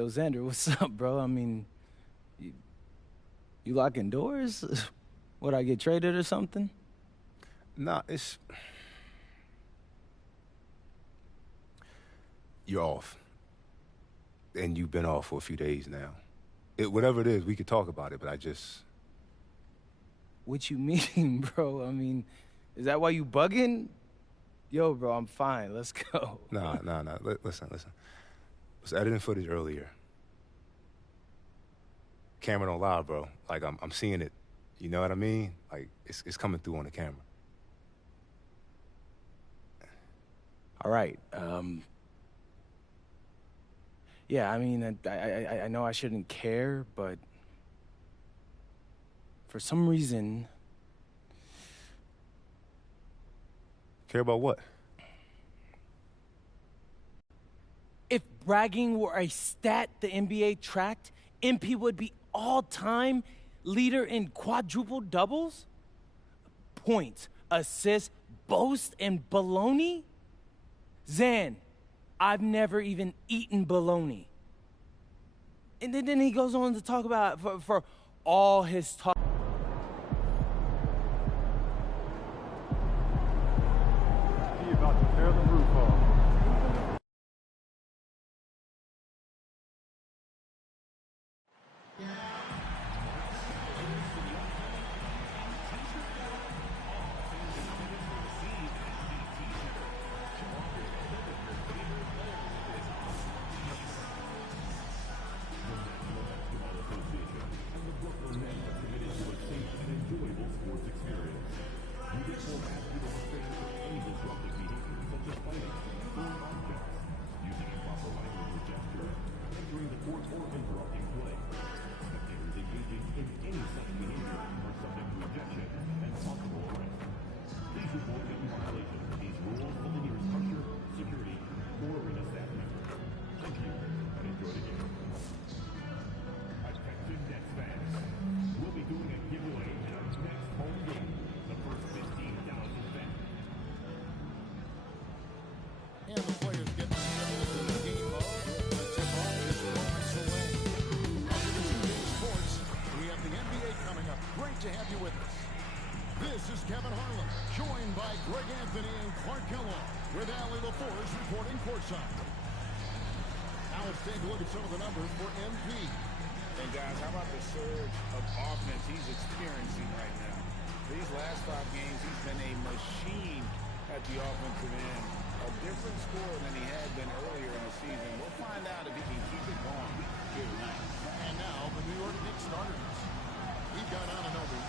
Yo, Xander, what's up, bro? I mean, you locking doors? Would I get traded or something? Nah, you're off. And you've been off for a few days now. Whatever it is, we could talk about it, but What you mean, bro? I mean, is that why you bugging? Yo, bro, I'm fine. Let's go. Nah. Listen. I was editing footage earlier. Camera don't lie, bro. Like, I'm seeing it. You know what I mean? Like, it's coming through on the camera. All right. Yeah, I mean, I know I shouldn't care, but for some reason... Care about what? If bragging were a stat the NBA tracked, MP would be all-time leader in quadruple doubles? Points, assists, boasts, and baloney? Zan, I've never even eaten bologna. And then he goes on to talk about, for all his talk. He about to tear the roof off. To have you with us. This is Kevin Harlan, joined by Greg Anthony and Clark Kellogg, with Allie LaForce reporting courtside. Now let's take a look at some of the numbers for MP. And guys, how about the surge of offense he's experiencing right now? These last 5 games, he's been a machine at the offensive end. A different score than he had been earlier in the season. We'll find out if he can keep it going here tonight. And now the New York Knicks starters. We've got Anunoby.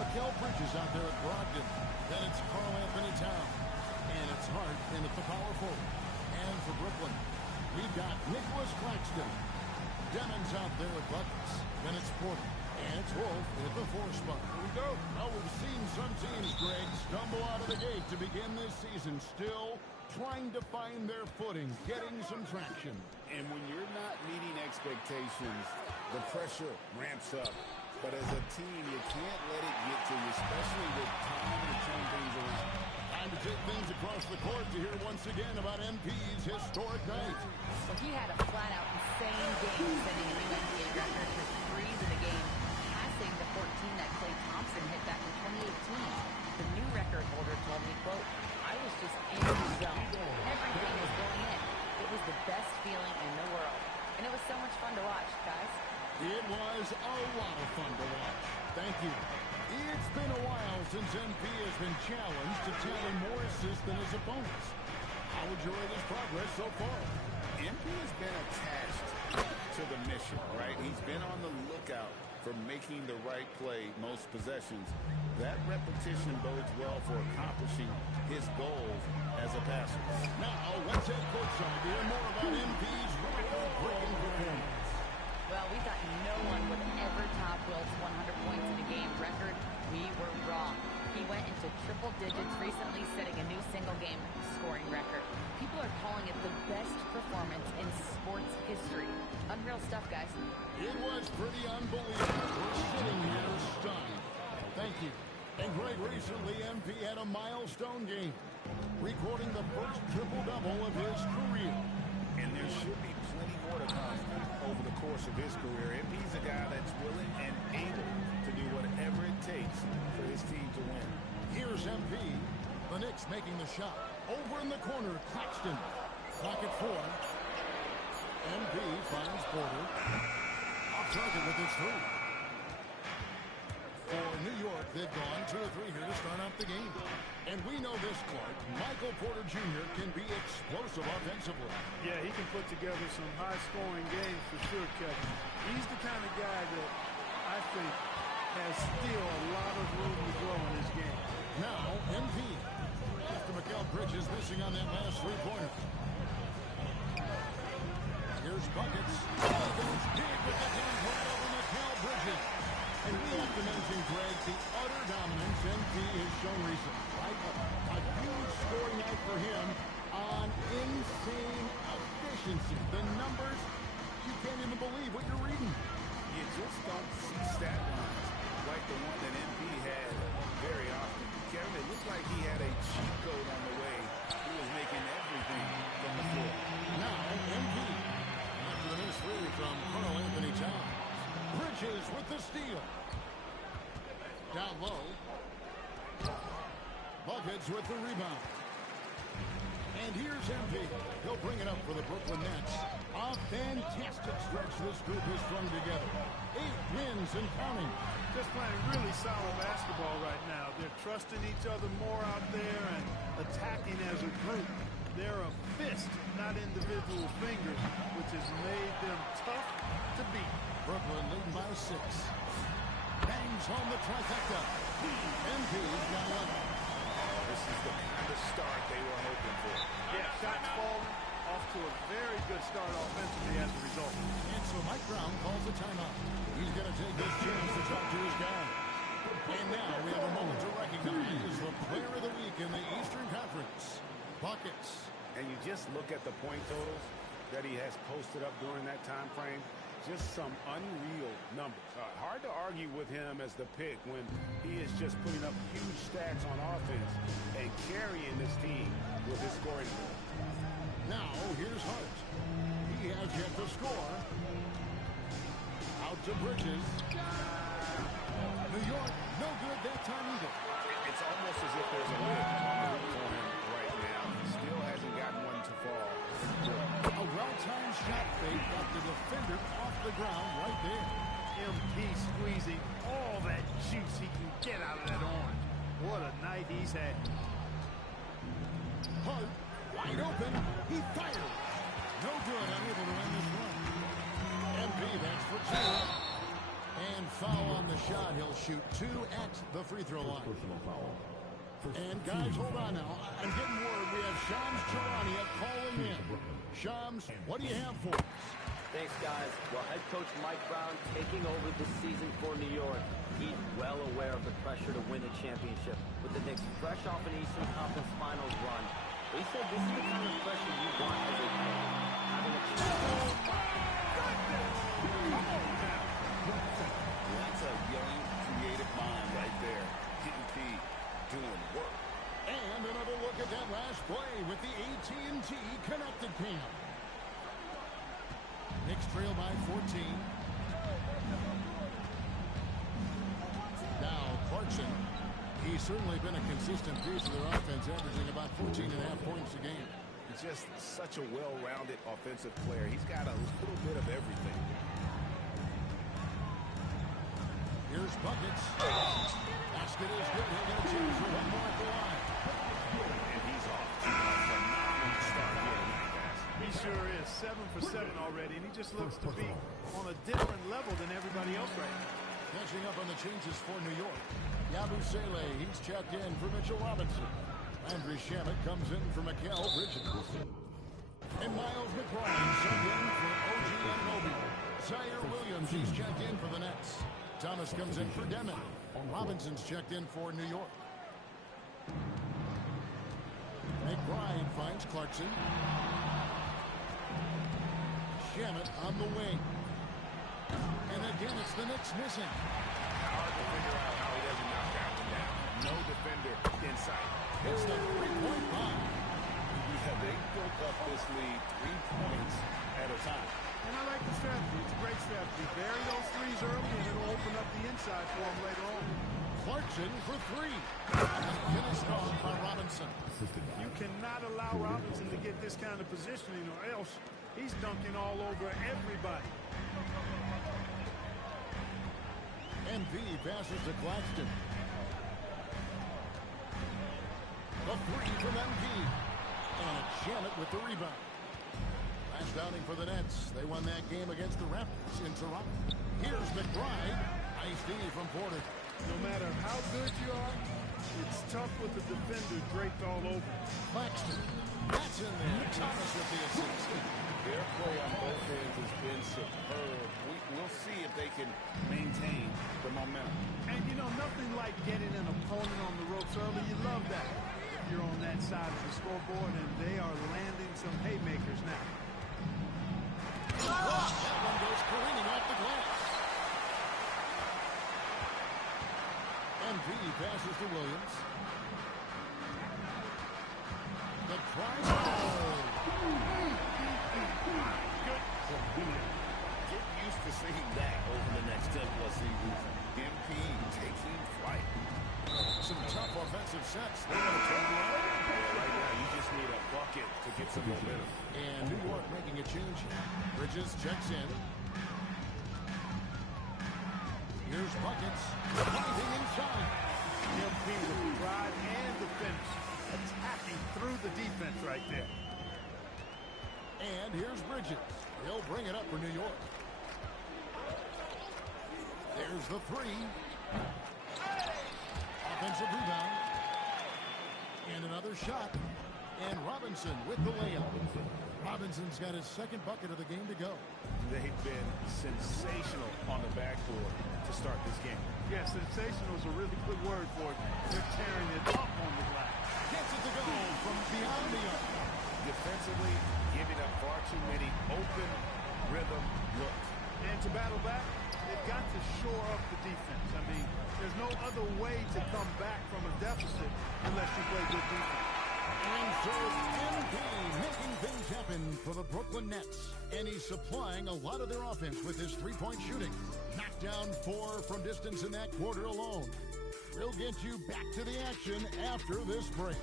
Mikal Bridges out there at Brogdon. Then it's Karl Anthony Towns. And it's Hart in at the power forward. And for Brooklyn, we've got Nicholas Claxton. Demon's out there at Buckets. Then it's Porter. And it's Wolf at the 4 spot. Here we go. Now we've seen some teams, Greg, stumble out of the gate to begin this season. Still trying to find their footing, getting some traction. And when you're not meeting expectations, the pressure ramps up. But as a team, you can't let it get to you, especially with time to turn things around. Time to take things across the court to hear once again about MP's historic night. Well, he had a flat-out insane game, setting a new NBA record for threes in the game, passing the 14 that Klay Thompson hit back in 2018. The new record holder told me, quote, "I was just in the zone. Everything was going in. It was the best feeling in the world. And it was so much fun to watch, guys." It was a lot of fun to watch. Thank you. It's been a while since MP has been challenged to tally more assists than his opponents. How would you rate his progress so far? MP has been attached to the mission, right? He's been on the lookout for making the right play most possessions. That repetition bodes well for accomplishing his goals as a passer. Now, let's head courtside to hear more about MP's record-breaking performance. Well, we thought no one would ever top Wilt's 100 points in a game record. We were wrong. He went into triple digits recently, setting a new single-game scoring record. People are calling it the best performance in sports history. Unreal stuff, guys. It was pretty unbelievable. We're sitting here stunned. Thank you. And Greg, recently MP had a milestone game, recording the first triple-double of his career. And there should be plenty more more to come over the course of his career. MP's a guy that's willing and able to do whatever it takes for his team to win. Here's MP. The Knicks making the shot. Over in the corner, Claxton. Clock at 4. MP finds Porter. Off target with his 3. For New York, they've gone 2 or 3 here to start out the game. And we know this, Clark. Michael Porter Jr. can be explosive offensively. Yeah, he can put together some high-scoring games for sure, Kevin. He's the kind of guy that I think has still a lot of room to grow in his game. Now, MP. After Mikal Bridges missing on that last 3-pointer. Here's Buckets. He goes big with the hand right over Mikal Bridges. And we have to mention, Greg, the utter dominance MP has shown recently, right? A huge scoring night for him on insane efficiency. The numbers, you can't even believe what you're reading. You just don't see stat lines like the one that MP had very often. Kevin, it looked like he had a cheat code on the way. He was making everything from the floor. Now, MP. After the missed 3 from Carl Anthony Towns. Bridges with the steal. Down low. Buckets with the rebound. And here's MP. He'll bring it up for the Brooklyn Nets. A fantastic stretch this group has strung together. 8 wins and counting. Just playing really solid basketball right now. They're trusting each other more out there and attacking as a group. They're a fist, not individual fingers, which has made them tough to beat. Brooklyn leading by 6. Bangs home the trifecta. MP's got 11. This is the kind of start they were hoping for. Yeah, shots falling, off to a very good start offensively as a result. And so Mike Brown calls a timeout. He's going to take this chance to talk to his guy. And now we have a moment to recognize the player of the week in the Eastern Conference, Buckets. And you just look at the point totals that he has posted up during that time frame. Just some unreal numbers. Hard to argue with him as the pick when he is just putting up huge stats on offense and carrying this team with his scoring ability. Now, here's Hart. He has yet to score. Out to Bridges. New York, no good that time either. It's almost as if there's a lid on the hoop for him right now. He still hasn't gotten one to fall. A well-timed shot fake got the defender off the ground right there. MP squeezing all that juice he can get out of that arm. What a night he's had. Hart, wide open. He fired. No good, unable to end this run. MP, that's for 2. And foul on the shot. He'll shoot 2 at the free throw line. And guys, hold on now. I'm getting word we have Shams Charania calling in. Shams, what do you have for us? Thanks, guys. Well, head coach Mike Brown taking over this season for New York. He's well aware of the pressure to win the championship, with the Knicks fresh off an Eastern Conference Finals run. He said this is the kind of pressure you want as a coach. Having a chance. That's a young, creative mind right there. MP doing work. And another look at that last play with the AT&T connected cam. Knicks trail by 14. Now Clarkson. He's certainly been a consistent piece of their offense, averaging about 14.5 points a game. He's just such a well-rounded offensive player. He's got a little bit of everything. Here's Buckets. Basket is good. He'll get a chance for one more at the line. And he's off to a phenomenal start here tonight, guys. He sure is. 7 for 7 already, and he just looks to be on a different level than everybody else right now. Catching up on the changes for New York. Yabusele, he's checked in for Mitchell Robinson. Landry Shamet comes in for Mikal Bridges. And Miles McBride subbed in for OG Anunoby. Zaire Williams, he's checked in for the Nets. Thomas comes in for Demon. Robinson's checked in for New York. McBride finds Clarkson. Shamet on the wing. And again, it's the Knicks missing. Hard to figure out how he doesn't knock that one down. No defender in sight. It's the three-point line. Yeah, they built up this lead 3 points at a time. And I like the strategy. It's a great strategy. Bury those threes early, and it'll open up the inside for him later on. Clarkson for three. Finished off by Robinson. You cannot allow Robinson to get this kind of positioning, or else he's dunking all over everybody. MP passes to Claxton. The three from MP. And Janet with the rebound. Last outing for the Nets. They won that game against the Raptors in Toronto. Here's McBride. Nice D from Porter. No matter how good you are, it's tough with the defender draped all over. Claxton. That's in there. Thomas with the assist. Their play on both ends has been superb. We'll see if they can maintain the momentum. And you know, nothing like getting an opponent on the ropes early. You love that. You're on that side of the scoreboard, and they are landing some haymakers now. That one goes careening off the glass. MP passes to Williams. The try. Good. Get used to seeing that over the next 10+ seasons. MP taking flight. Some tough offensive sets. They're going to turn around. Right now, you just need a bucket to get some momentum. And New York making a change here. Bridges checks in. Here's Buckets. Driving inside. MP with the drive and the finish. Attacking through the defense right there. And here's Bridges. He'll bring it up for New York. There's the three. Offensive rebound. And another shot. And Robinson with the layup. Robinson's got his second bucket of the game to go. They've been sensational on the backboard to start this game. Yeah, sensational is a really good word for it. They're tearing it up on the glass. Gets it to go from beyond the arc. Defensively, giving up far too many open rhythm looks. And to battle back, they've got to shore up the defense. I mean, there's no other way to come back from a deficit unless you play good defense. And so MP making things happen for the Brooklyn Nets. And he's supplying a lot of their offense with his three-point shooting. Knocked down 4 from distance in that quarter alone. We'll get you back to the action after this break.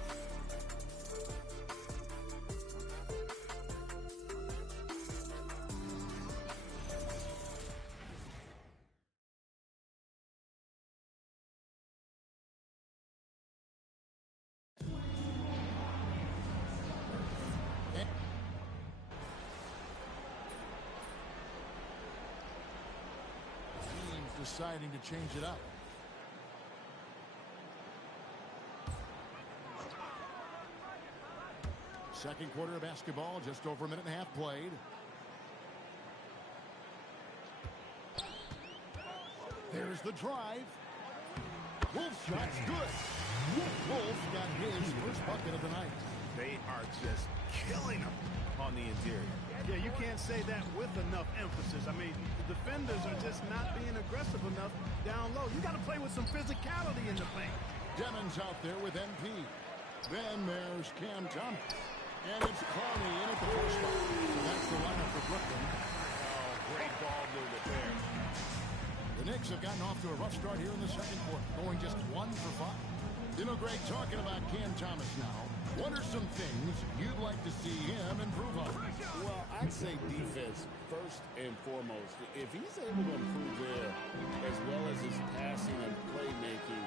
Deciding to change it up. Second quarter of basketball, just over a minute and a half played. There's the drive. Wolf shot's good. Wolf got his first bucket of the night. They are just killing them on the interior. Yeah, you can't say that with enough emphasis. I mean, the defenders are just not being aggressive enough down low. You got to play with some physicality in the paint. Demon's out there with MP. Then there's Cam Thomas. And it's Carney in at the first spot. So that's the lineup for Brooklyn. Oh, great ball movement there. The Knicks have gotten off to a rough start here in the second quarter, going just 1 for 5. You know, Greg, talking about Cam Thomas now, what are some things you'd like to see him improve on? Well, I'd say defense first and foremost. If he's able to improve there as well as his passing and playmaking,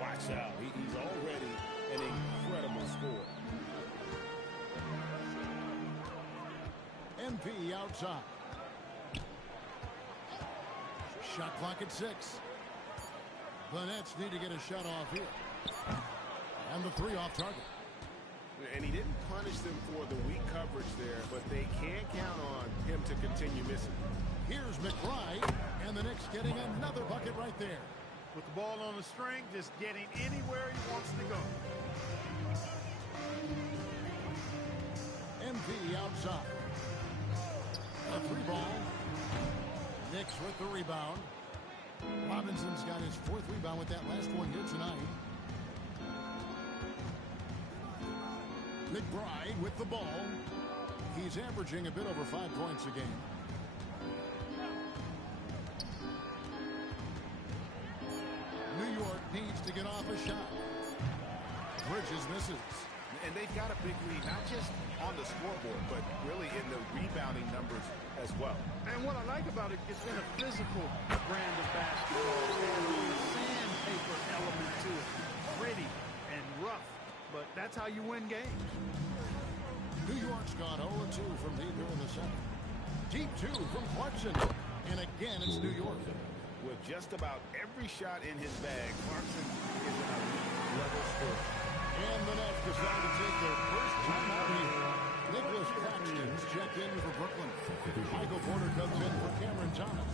watch out. He's already an incredible scorer. MP outside. Shot clock at 6. The Nets need to get a shot off here. And the 3 off target. And he didn't punish them for the weak coverage there, but they can't count on him to continue missing. Here's McBride, and the Knicks getting another bucket right there. With the ball on the string, just getting anywhere he wants to go. MP outside. A 3-ball. Knicks with the rebound. Robinson's got his 4th rebound with that last one here tonight. McBride with the ball. He's averaging a bit over 5 points a game. Bridges misses. And they've got a big lead, not just on the scoreboard, but really in the rebounding numbers as well. And what I like about it, it's been a physical brand of basketball. There's a sandpaper element to it. Gritty and rough, but that's how you win games. New York's gone 0-2 from deep here in the second. Deep 2 from Clarkson. And again, it's New York. With just about every shot in his bag, Clarkson is an elite level scorer. And the Nets decide to take their first time out here. Nicholas Claxton's checked in for Brooklyn. Michael Porter comes in for Cameron Thomas.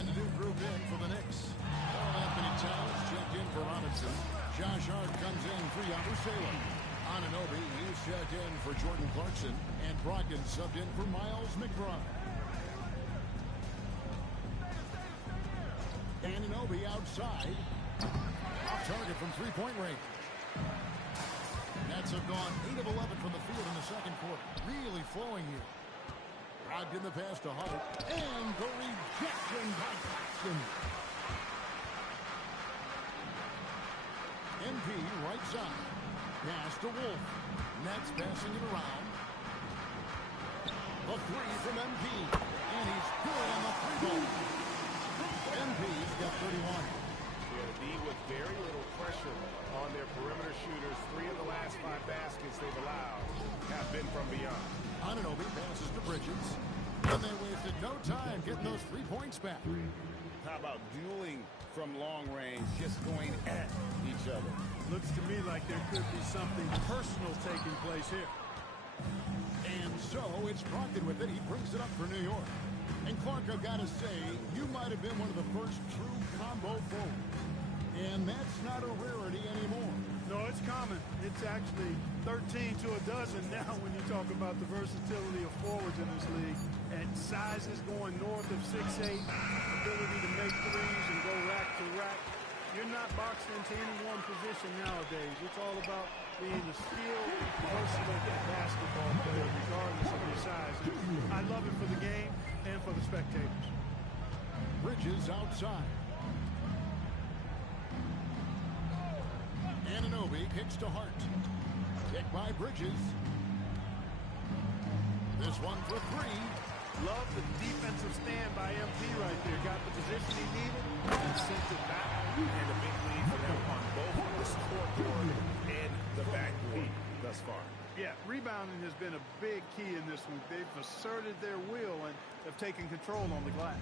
And a new group in for the Knicks. Carl Anthony Towns checked in for Robinson. Josh Hart comes in for Yabusele. Anunoby, he's checked in for Jordan Clarkson. And Brogdon subbed in for Miles McBride. Anunoby outside. Off target from three-point range. Nets have gone 8 of 11 from the field in the second quarter. Really flowing here. Brogdon the pass to Hart. And the rejection by Claxton. MP right side. Pass to Wolf. Nets passing it around. The three from MP. And he's good on the three-ball. MP's got 31. Yeah, with very little pressure on their perimeter shooters. 3 of the last 5 baskets they've allowed have been from beyond. Anunoby passes to Bridges. And they wasted no time getting those 3 points back. How about dueling from long range, just going at each other? Looks to me like there could be something personal taking place here. And so it's Brogdon with it. He brings it up for New York. And Clark, I've got to say, you might have been one of the first true combo forwards. And that's not a rarity anymore. No, it's common. It's actually 13 to a dozen now when you talk about the versatility of forwards in this league. And sizes going north of 6'8", ability to make threes and go rack to rack. You're not boxed into any one position nowadays. It's all about being a skilled, versatile basketball player regardless of your size. I love it for the game and for the spectators. Bridges outside. Anunoby kicks to Hart. Kick by Bridges. This one for 3. Love the defensive stand by MP right there. Got the position he needed and sent it back. And a big lead for them on both the scoreboard and the backboard thus far. Yeah, rebounding has been a big key in this one. They've asserted their will and have taken control on the glass.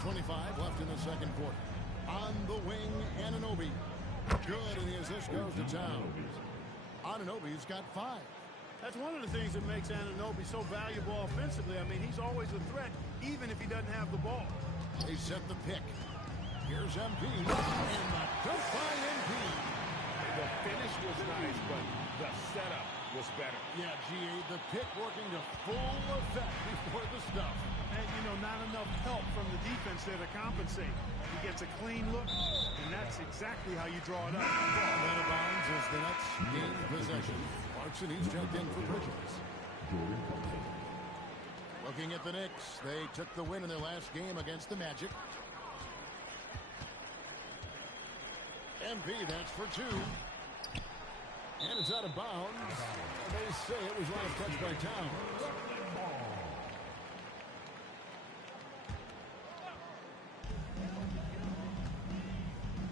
.25 left in the second quarter. On the wing, Anunoby. Good, and the assist goes to Towns. Anunoby's got 5. That's one of the things that makes Anunoby so valuable offensively. I mean, he's always a threat, even if he doesn't have the ball. They set the pick. Here's MP, and the dunk by MP. The finish was nice, but the setup was better. Yeah, GA, the pick working to full effect before the stuff. And, you know, not enough help from the defense there to compensate. He gets a clean look, and that's exactly how you draw it up. Out of bounds as the Nets gain possession. Clarkson, he's checked in for Bridges. Looking at the Knicks, they took the win in their last game against the Magic. MP, that's for 2. And it's out of bounds. They say it was last touched by Towns.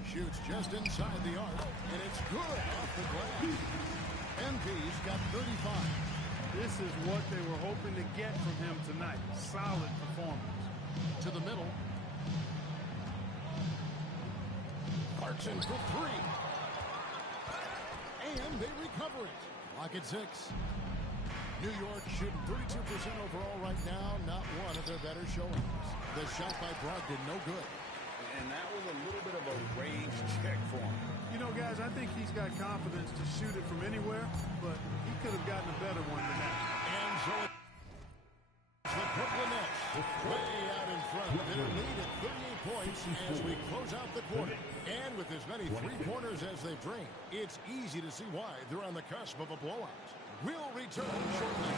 Shoots just inside the arc, and it's good off the glass. MP's got 35. This is what they were hoping to get from him tonight. Solid performance. To the middle. Clarkson for 3. And they recover it. Lock at 6. New York shooting 32% overall right now. Not one of their better showings. The shot by Brogdon, no good. And that was a little bit of a range check for him. You know, guys, I think he's got confidence to shoot it from anywhere, but he could have gotten a better one than that. And so it's the Brooklyn Nets way out in front their lead at 38 points as we close out the quarter. And with as many three-pointers as they've drained, it's easy to see why they're on the cusp of a blowout. We'll return shortly.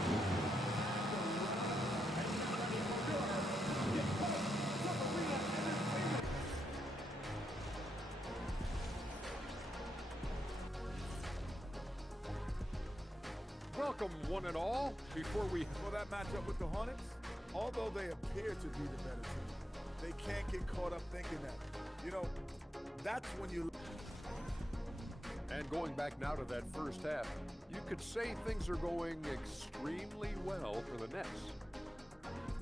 Welcome, one and all. Before we... Well, that matchup with the Hornets, although they appear to be the better team, they can't get caught up thinking that. You know, that's when you... And going back now to that first half, you could say things are going extremely well for the Nets.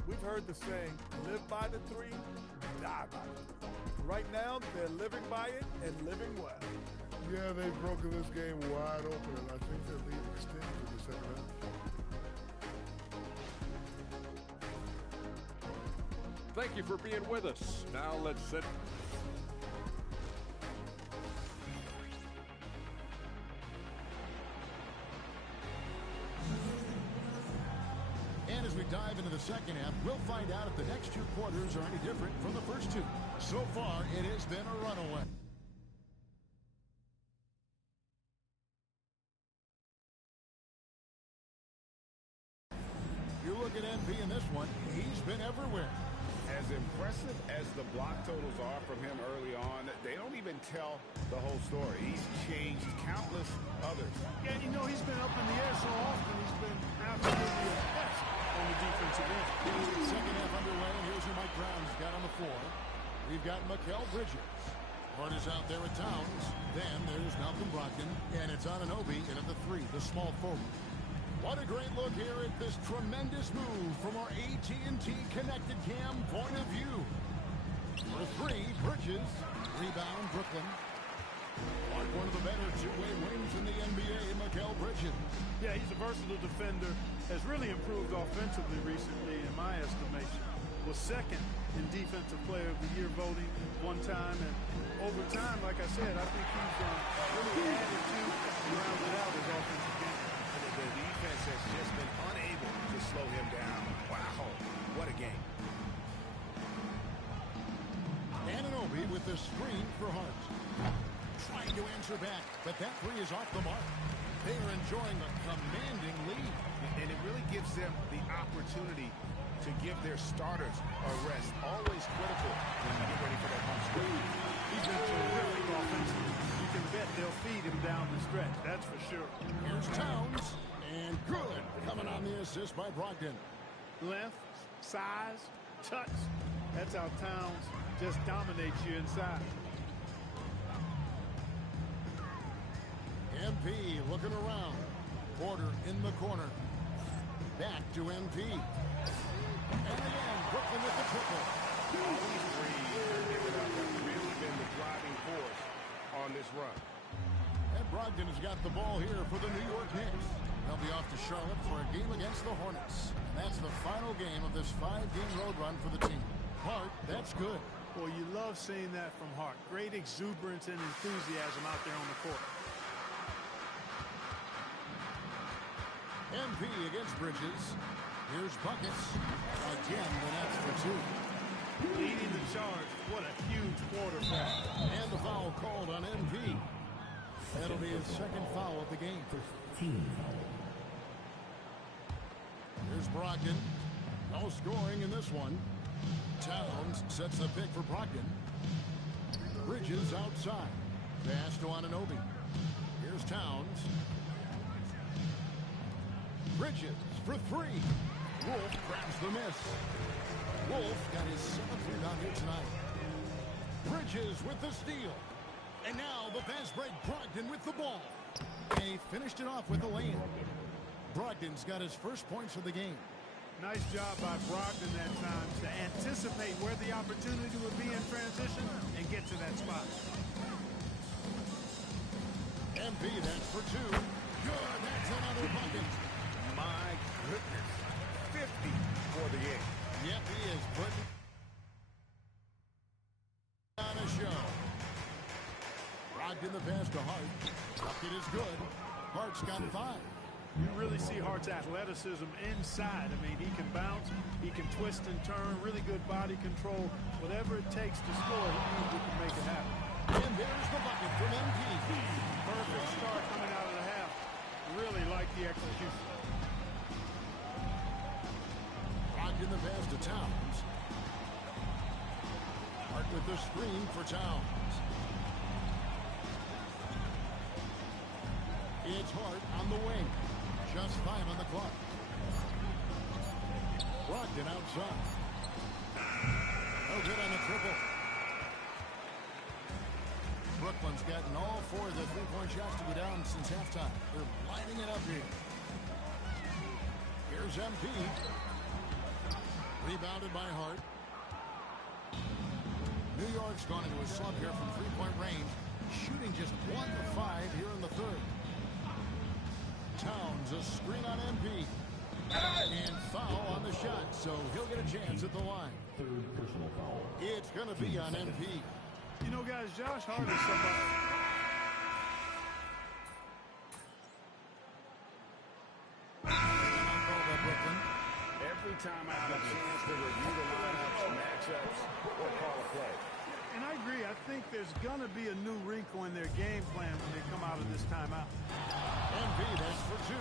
We've heard the saying, live by the three, die by the three. Right now, they're living by it and living well. Yeah, they've broken this game wide open, and I think their lead extends to the second half. Thank you for being with us. Now let's sit. And as we dive into the second half, we'll find out if the next two quarters are any different from the first two. So far, it has been a runaway. You look at MP in this one, he's been everywhere. As impressive as the block totals are from him early on, they don't even tell the whole story. He's changed countless others. Yeah, you know, he's been up in the air so often, he's been absolutely a pest on the defensive end. Second half underway, and here's who Mike Brown's got on the floor. We've got Mycareer Bridges. Hart is out there at Towns. Then there's Malcolm Brogdon, and it's Anunoby in at the three, the small forward. What a great look here at this tremendous move from our AT&T Connected Cam point of view. For three, Bridges. Rebound, Brooklyn. One of the better two-way wings in the NBA, Mycareer Bridges. Yeah, he's a versatile defender. Has really improved offensively recently, in my estimation. Was second in Defensive Player of the Year voting one time. And over time, like I said, I think he's really added to and rounded out his offensive game. The defense has just been unable to slow him down. Wow, what a game. Anunoby with the screen for Hart. Trying to answer back, but that three is off the mark. They are enjoying a commanding lead. And it really gives them the opportunity to give their starters a rest. Always critical when you get ready for that home stretch. He's been terrific offensively. You can bet they'll feed him down the stretch, that's for sure. Here's Towns, and good. Coming on the assist by Brogdon. Length, size, touch. That's how Towns just dominates you inside. MP looking around. Porter in the corner. Back to MP. And again, Brooklyn with the triple. All these threes they're giving up have really been the driving force on this run. And Brogdon has got the ball here for the New York Knicks. They'll be off to Charlotte for a game against the Hornets. And that's the final game of this 5-game road run for the team. Hart, that's good. Boy, you love seeing that from Hart. Great exuberance and enthusiasm out there on the court. MP against Bridges. Here's buckets. Again, the Nets for two. Leading the charge. What a huge quarter for him. And the foul called on MP. That'll be his second foul of the game. Here's Brogdon. No scoring in this one. Towns sets the pick for Brogdon. Bridges outside. Pass to Anunoby. Here's Towns. Bridges for three. Wolf grabs the miss. Wolf got his 7th rebound here tonight. Bridges with the steal. And now the fast break. Brogdon with the ball. And he finished it off with the lane. Brogdon's got his first points of the game. Nice job by Brogdon that time to anticipate where the opportunity would be in transition and get to that spot. MP, that's for two. Good, that's another bucket. My goodness, 50 for the game. Yep, he is putting on a show. Brogdon the pass to Hart. Bucket is good. Hart's got 5. You really see Hart's athleticism inside. I mean, he can bounce, he can twist and turn, really good body control. Whatever it takes to score, he usually can make it happen. And there's the bucket from MP. Perfect start coming out of the half. Really like the execution. In the pass to Towns. Hart with the screen for Towns. It's Hart on the wing. Just 5 on the clock. Brogdon outside. No good on the triple. Brooklyn's gotten all 4 of the three-point shots to go down since halftime. They're lining it up here. Here's MP. Rebounded by Hart. New York's gone into a slump here from three-point range, shooting just 1 of 5 here in the third. Towns, a screen on MP. And foul on the shot, so he'll get a chance at the line. Third personal foul. It's going to be on MP. You know, guys, Josh Hart is somebody. Every time I have a chance to review the lineups, matchups, or call a play. And I agree. I think there's going to be a new wrinkle in their game plan when they come out of this timeout. MP, that's for 2.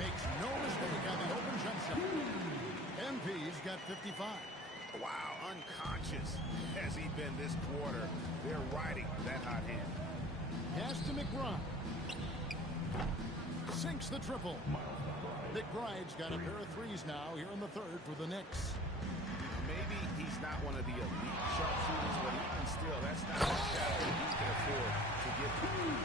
Makes no mistake on the open jump shot. MP's got 55. Wow, unconscious has he been this quarter. They're riding that hot hand. Pass to McBride. Sinks the triple. McBride's got a pair of threes now here in the third for the Knicks. Maybe he's not one of the elite sharpshooters, but even still, that's not a shot that he can afford to get.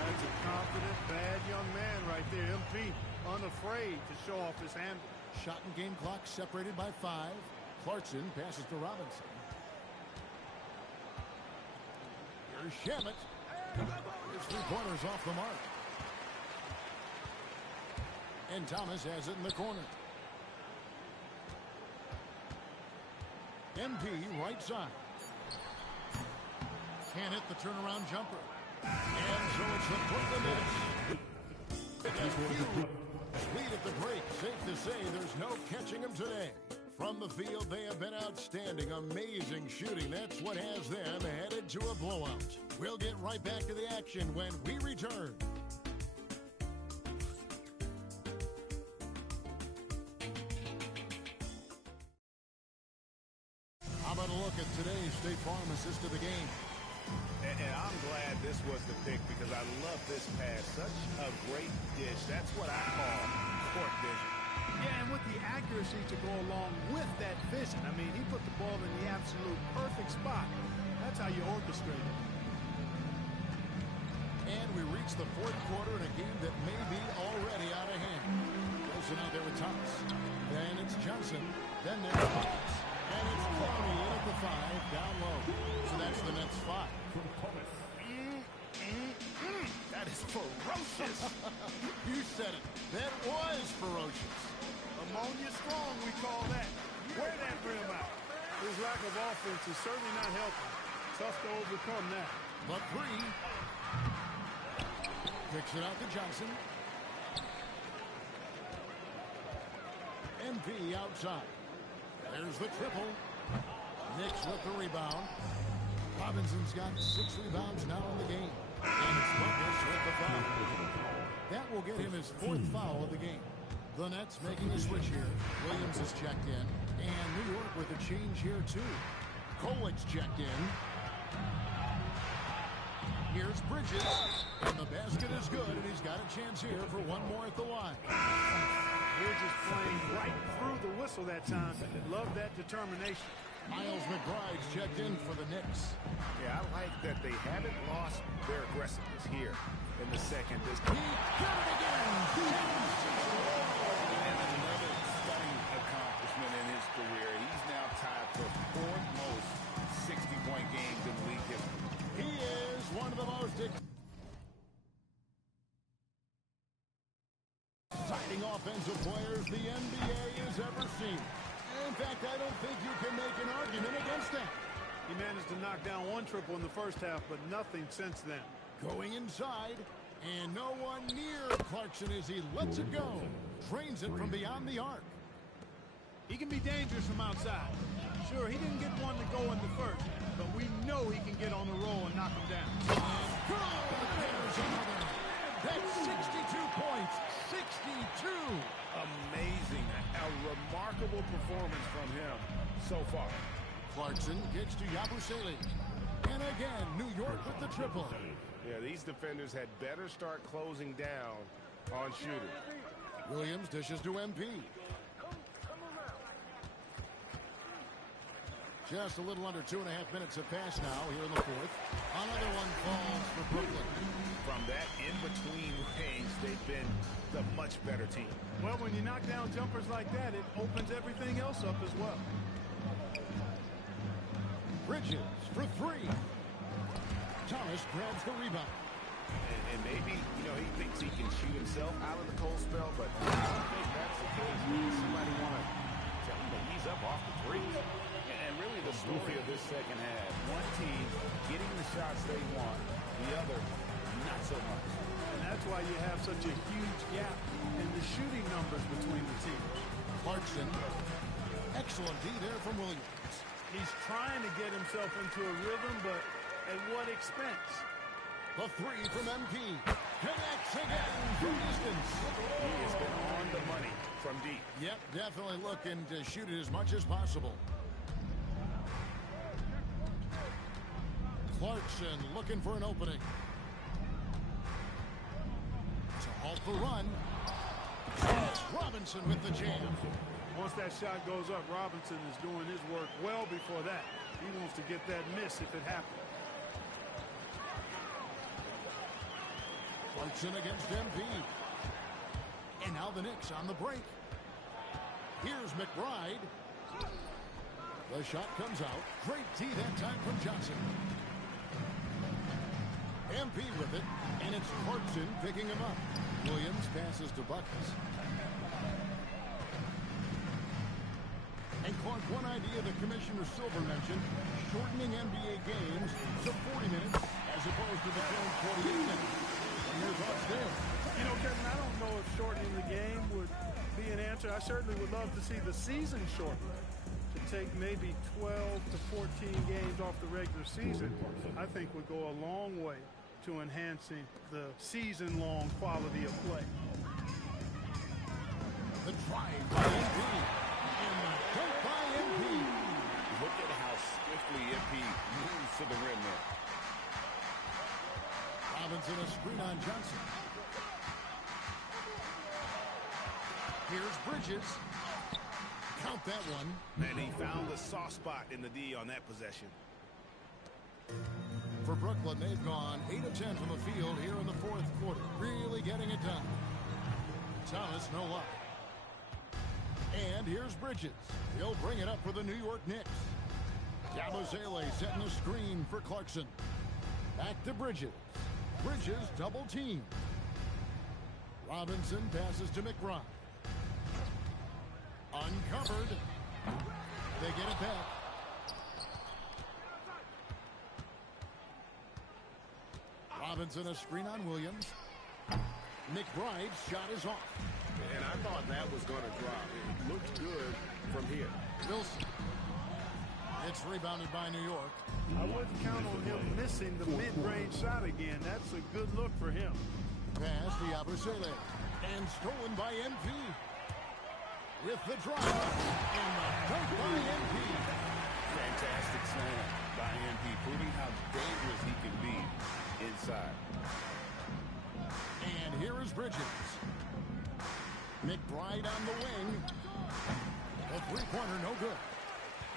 That's a confident, bad young man right there. MP, unafraid to show off his handle. Shot and game clock separated by 5. Clarkson passes to Robinson. Here's Shamet. His three-pointers off the mark. And Thomas has it in the corner. MP right side. Can't hit the turnaround jumper. And so it's the Brooklyn Nets. Lead at the break. Safe to say there's no catching them today. From the field, they have been outstanding. Amazing shooting. That's what has them headed to a blowout. We'll get right back to the action when we return. How about a look at today's State Farm assist of the game? And I'm glad this was the pick because I love this pass. Such a great dish. That's what I call court vision. Yeah, and with the accuracy to go along with that vision. I mean, he put the ball in the absolute perfect spot. That's how you orchestrate it. And we reach the fourth quarter in a game that may be already out of hand. Wilson out there with Thomas. Then it's Johnson. Then there's Thomas. And it's Clowney in at the 5, down low. So that's the Nets 5. That is ferocious. You said it. That was ferocious. Ammonia strong, we call that. Wear that rim out. His lack of offense is certainly not helping. Tough to overcome that. But 3. Kicks it out to Johnson. MP outside. There's the triple. Knicks with the rebound. Robinson's got 6 rebounds now in the game. And it's Lucas with the foul. That will get him his 4th foul of the game. The Nets making a switch here. Williams is checked in. And New York with a change here too. Kolic's checked in. Here's Bridges. And the basket is good, and he's got a chance here for one more at the line. Bridges playing right through the whistle that time. Love that determination. Miles McBride's checked in for the Knicks. Yeah, I like that they haven't lost their aggressiveness here in the second. He did it again. And another stunning accomplishment in his career. He's now tied for 4th most 60-point games in league history. He is one of the most exciting offensive players the NBA has ever seen. In fact, I don't think you can make an argument against that. He managed to knock down 1 triple in the first half, but nothing since then. Going inside, And no one near Clarkson as he lets it go. Trains it from beyond the arc. He can be dangerous from outside. Sure, he didn't get one to go in the first, but we know he can get on the roll and knock him down. And there's another. That's 62 points. 62. Amazing. A remarkable performance from him so far. Clarkson gets to Yabusele. And again, New York with the triple. Yeah, these defenders had better start closing down on shooters. Williams dishes to MP. Just a little under 2.5 minutes have passed now here in the fourth. Another one falls for Brooklyn. From that in-between range, they've been the much better team. Well, when you knock down jumpers like that, it opens everything else up as well. Bridges for three. Thomas grabs the rebound. And maybe, you know, he thinks he can shoot himself out of the cold spell, but I don't think that's the case. Somebody want to tell him to ease up off the threes. And really the story of this second half, one team getting the shots they want, the other not so much. And that's why you have such a huge gap in the shooting numbers between the teams. Clarkson. Excellent D there from Williams. He's trying to get himself into a rhythm, but at what expense? The three from MP. Connects again from distance. He has been on the money from deep. Yep, definitely looking to shoot it as much as possible. Clarkson looking for an opening. To halt the run. Robinson with the jam. Once that shot goes up, Robinson is doing his work well before that. He wants to get that miss if it happens. Clarkson against MP. And now the Knicks on the break. Here's McBride. The shot comes out. Great D that time from Johnson. MP with it, and it's Clarkson picking him up. Williams passes to Buckets. And Clark, one idea that Commissioner Silver mentioned, shortening NBA games to 40 minutes as opposed to the current 48 minutes. What are your thoughts there? You know, Kevin, I don't know if shortening the game would be an answer. I certainly would love to see the season shortened. To take maybe 12 to 14 games off the regular season, I think would go a long way to enhancing the season-long quality of play. The drive by MP. And the dunk by MP. Look at how swiftly MP moves to the rim there. Robinson a screen on Johnson. Here's Bridges. Count that one. And he found the soft spot in the D on that possession. For Brooklyn, they've gone 8 of 10 from the field here in the fourth quarter. Really getting it done. Thomas, no luck. And here's Bridges. He'll bring it up for the New York Knicks. Yabusele setting the screen for Clarkson. Back to Bridges. Bridges double team. Robinson passes to McBride. Uncovered. They get it back. Robinson a screen on Williams. McBride's shot is off. And I thought that was going to drop. It looked good from here. Wilson. It's rebounded by New York. I wouldn't count on him missing the mid-range shot again. That's a good look for him. Pass to Yabusele. And stolen by MP. With the drive. And the dunk by MP. Fantastic slam by MP, proving how dangerous he can be inside. And here is Bridges. McBride on the wing. A three-pointer, no good.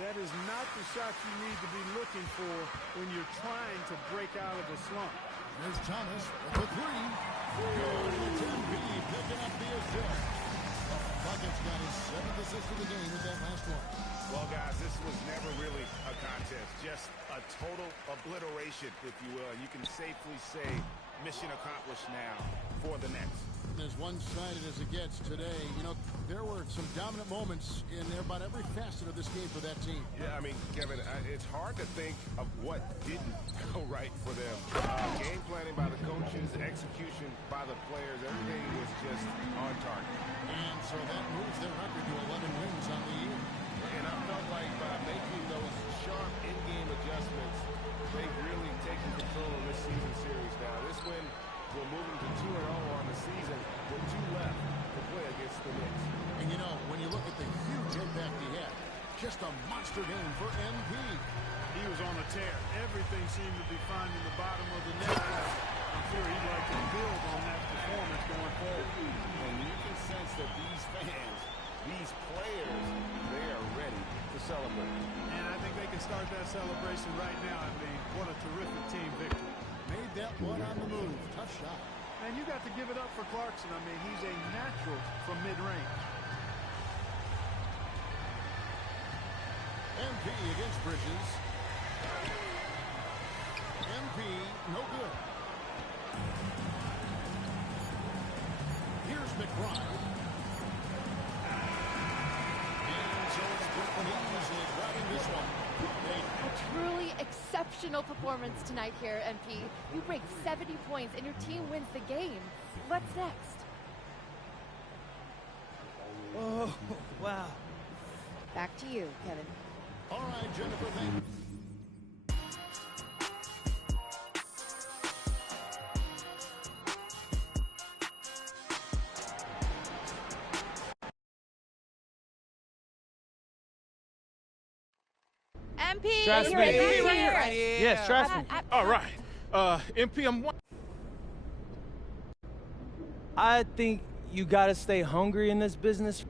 That is not the shot you need to be looking for when you're trying to break out of a slump. There's Thomas with the three. Good. It's MP picking up the assist. Buckets got his 7th assist of the game with that last one. Well, guys, this was never really a contest. Just a total obliteration, if you will. You can safely say mission accomplished now for the Nets. As one-sided as it gets today, you know, there were some dominant moments in about every facet of this game for that team. Yeah, I mean, Kevin, it's hard to think of what didn't go right for them. Game planning by the coaches, execution by the players, everything was just on target. And so that moves their record to 11 wins on the year. And I felt like by making those sharp in-game adjustments, they've really taken control of this season series now. This win will move them to 2-0 on the season with 2 left to play against the Knicks. And you know, when you look at the huge impact he had, just a monster game for MP. He was on a tear. Everything seemed to be finding the bottom of the net. I'm sure he'd like to build on that performance going forward. And you can sense that these fans, these players, they are ready to celebrate. And I think they can start that celebration right now. I mean, what a terrific team victory. Made that one on the move. Tough shot. And you got to give it up for Clarkson. I mean, he's a natural from mid-range. MP against Bridges. MP, no good. Here's McBride. And so it's Brooklyn easily grabbing this one. A truly exceptional performance tonight here, MP. You break 70 points and your team wins the game. What's next? Oh, wow. Back to you, Kevin. All right, Jennifer, thank you. MP, Trust you're me. back MP right here. Yes, trust me. All right. MP, I'm one. I think you gotta stay hungry in this business.